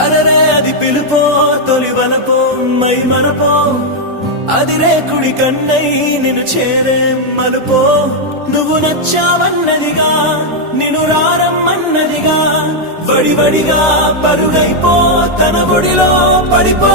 అరరే అది పిలుపో తొలి వలపో మై మనపో అది రేకుడి కన్నై నిన్ను చేరే మలుపో నువ్వు నచ్చావన్నదిగా నిన్ను రారమ్మన్నదిగా వడివడిగా పరుగైపో తన ఒడిలో పడిపో